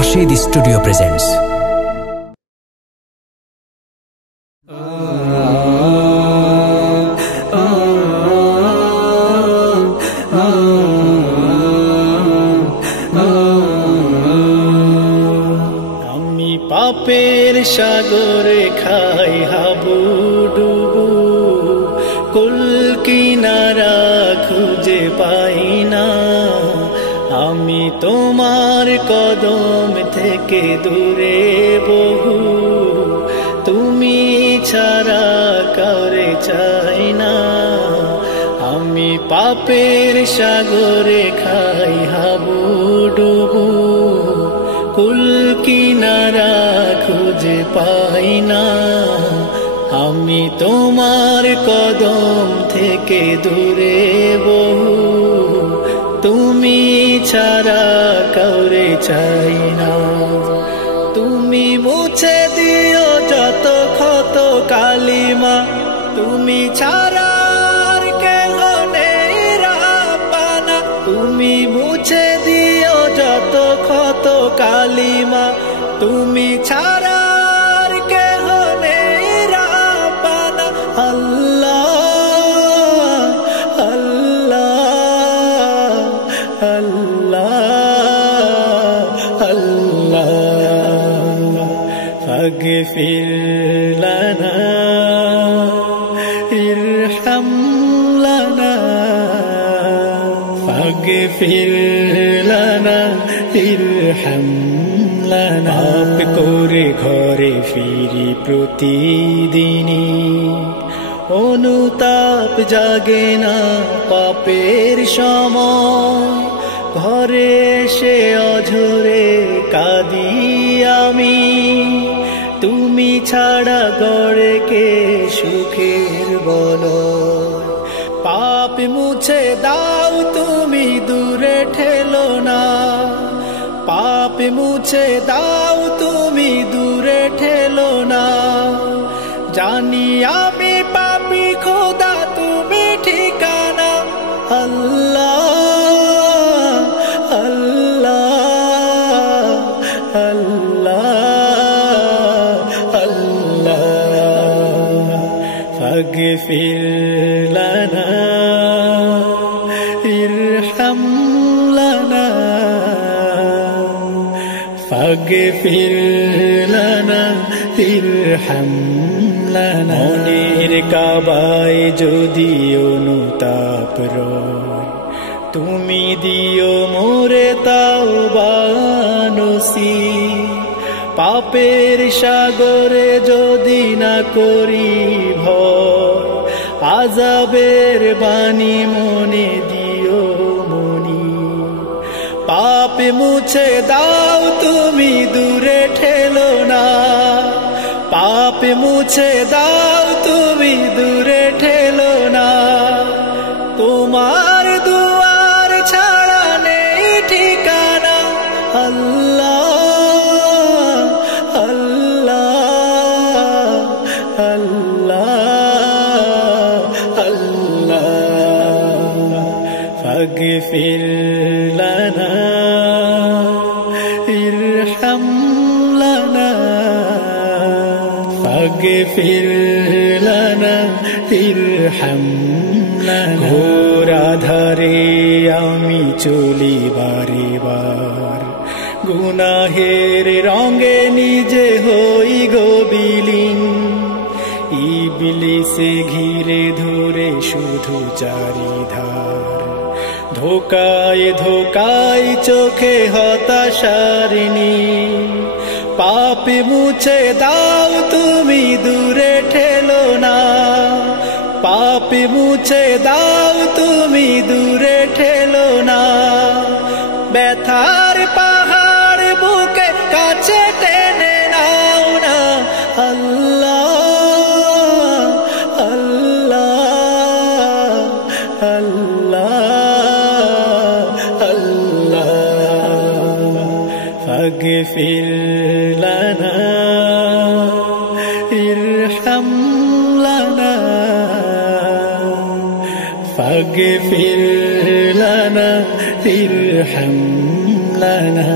Rashid Studio presents. আমি পাপের সাগরে খাই হাবুডুবু, কুল কিনারা খুঁজে পাই না। আমি তোমার কদম থেকে দূরে বহু, তুমি ছাড়া কাউরে চাই না। আমি পাপের সাগরে খাই হাবুডুবু, কুল কিনারা খুঁজে পাই না। আমি তোমার কদম থেকে দূরে বহু, তুমি ছাড়া কাউরে চাই না। তুমি মুছে দিও যত ক্ষত কালিমা, তুমি ছাড়া আর কেহ নেই রাব্বানা। তুমি মুছে দিও যত ক্ষত কালিমা, তুমি ছাড়া আর কেহ নেই রাব্বানা। আল্লাহ আল্লাহ আল্লাহ আল্লাহ, ফাগফির লানা ইরহাম লানা, ফাগফির লানা ইরহাম লানা। পাপ করে ঘরে ফিরি প্রতিদিনই, অনুতাপ জাগে না পাপের সময়। ঘরে এসে অঝরে কাঁদি আমি, তুমি ছাড়া গড়ে কে সুখের বলো। পাপ মুছে দাও তুমি দূরে ঠেলো না, পাপ মুছে দাও তুমি দূরে ঠেলো না। জানি আমি পাপী খোদা তুমি ঠিকানা। আল্লাহ আল্লাহ আল্লাহ আল্লাহ, ফাগফির লানা ইরহাম লানা, ফাগফির লানা ইরহাম লানা। মনের কাবায় যদি অনুতাপ রয়, তুমি দিও মোরে তাওবা নসিব। পাপের সাগরে যদি না করি ভয়, আযাবের বাণী মনে দিও মনি। পাপ মুছে দাও তুমি দূরে ঠেলো না, পাপ মুছে দাও তুমি দূরে ঠেলো না। তোমার দুয়ার ছাড়া নেই ঠিকানা। আল্লাহ আল্লাহ আল্লাহ আল্লাহ, ফাগফির লানা ইরহাম লানা, ফাগফির লানা ইরহাম লানা। ঘোর আধারে আমি চলি বারে বার, গুনাহের রঙে নিজে হই গো বিলীন। ইবলিসে ঘিরে ধরে শুধু চারিধার, ধোকায় ধোকায় চোখে হতাশার নীল। পাপ মুছে দাও তুমি দূরে ঠেলো না, পাপ মুছে দাও তুমি দূরে ঠেলো না। ব্যথার পাহাড় বুকে কাছে টেনে নাও না। আল্লাহ আল্লাহ আল্লাহ আল্লাহ, ফাগফির লানা ইরহাম লানা, ফাগফির লানা ইরহাম লানা।